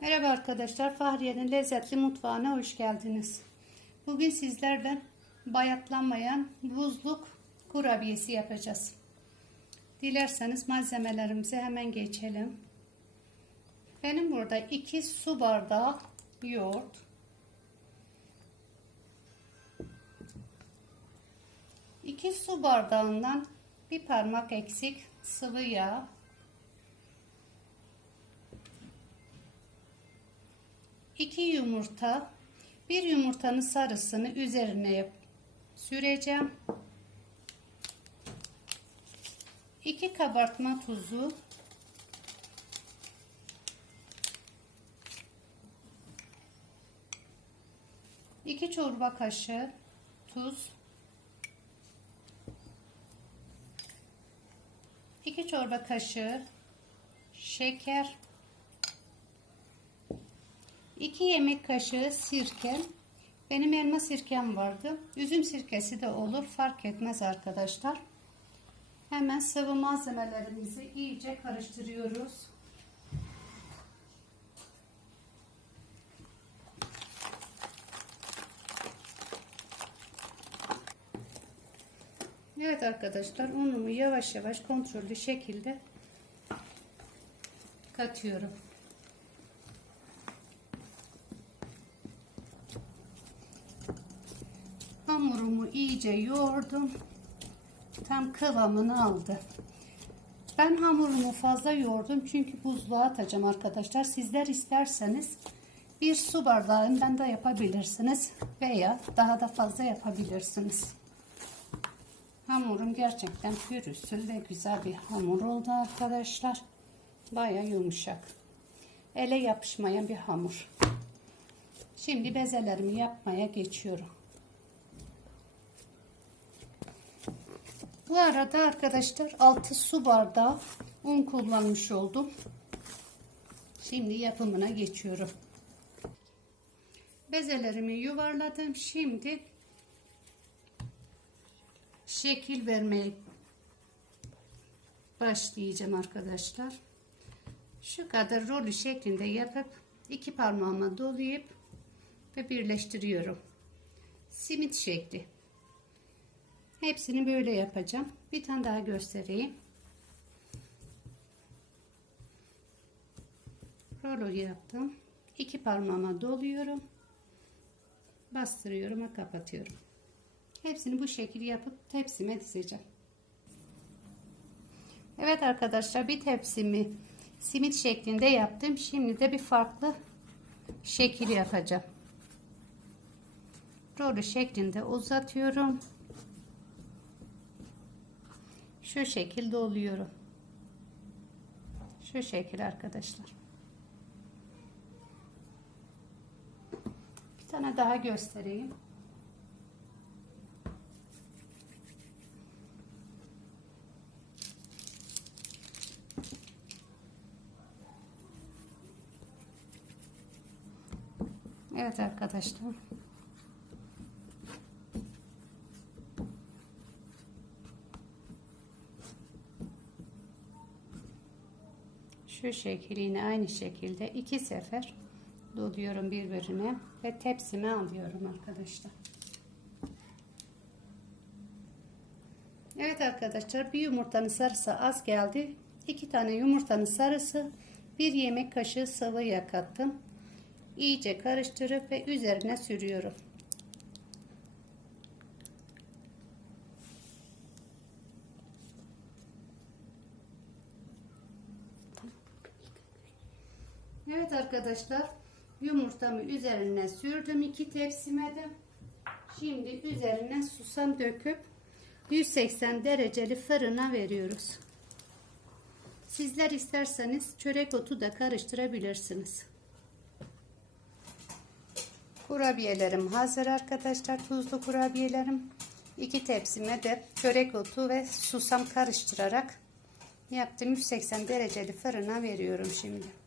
Merhaba arkadaşlar, Fahriye'nin lezzetli mutfağına hoş geldiniz. Bugün sizlerden bayatlanmayan buzluk kurabiyesi yapacağız. Dilerseniz malzemelerimize hemen geçelim. Benim burada 2 su bardağı yoğurt, 2 su bardağından bir parmak eksik sıvı yağ, 2 yumurta, bir yumurtanın sarısını üzerine süreceğim. 2 kabartma tuzu, iki çorba kaşığı tuz, 2 çorba kaşığı şeker, 2 yemek kaşığı sirke. Benim elma sirkem vardı. Üzüm sirkesi de olur. Fark etmez arkadaşlar. Hemen sıvı malzemelerimizi iyice karıştırıyoruz. Evet arkadaşlar unumu yavaş yavaş kontrollü şekilde katıyorum. Hamurumu iyice yoğurdum. Tam kıvamını aldı. Ben hamurumu fazla yoğurdum çünkü buzluğa atacağım arkadaşlar. Sizler isterseniz bir su bardağından da yapabilirsiniz veya daha da fazla yapabilirsiniz. Hamurum gerçekten pürüzsüz ve güzel bir hamur oldu arkadaşlar. Baya yumuşak. Ele yapışmayan bir hamur. Şimdi bezelerimi yapmaya geçiyorum. Bu arada arkadaşlar 6 su bardağı un kullanmış oldum. Şimdi yapımına geçiyorum. Bezelerimi yuvarladım. Şimdi şekil vermeye başlayacağım arkadaşlar. Şu kadar rolü şeklinde yapıp iki parmağıma dolayıp ve birleştiriyorum. Simit şekli. Hepsini böyle yapacağım. Bir tane daha göstereyim. Rolo yaptım. İki parmağıma doluyorum. Bastırıyorum ve kapatıyorum. Hepsini bu şekilde yapıp tepsime dizeceğim. Evet arkadaşlar bir tepsimi simit şeklinde yaptım. Şimdi de bir farklı şekil yapacağım. Rolü şeklinde uzatıyorum şu şekilde oluyorum. Şu şekil arkadaşlar. Bir tane daha göstereyim. Evet arkadaşlar. Şu şekil aynı şekilde iki sefer doluyorum birbirine ve tepsime alıyorum arkadaşlar. Evet arkadaşlar bir yumurtanın sarısı az geldi. iki tane yumurtanın sarısı bir yemek kaşığı sıvı yağ kattım. İyice karıştırıp ve üzerine sürüyorum. Evet arkadaşlar yumurtamı üzerine sürdüm iki tepsime de. Şimdi üzerine susam döküp 180 dereceli fırına veriyoruz. Sizler isterseniz çörek otu da karıştırabilirsiniz. Kurabiyelerim hazır arkadaşlar. Tuzlu kurabiyelerim. İki tepsime de çörek otu ve susam karıştırarak yaptım. 180 dereceli fırına veriyorum şimdi.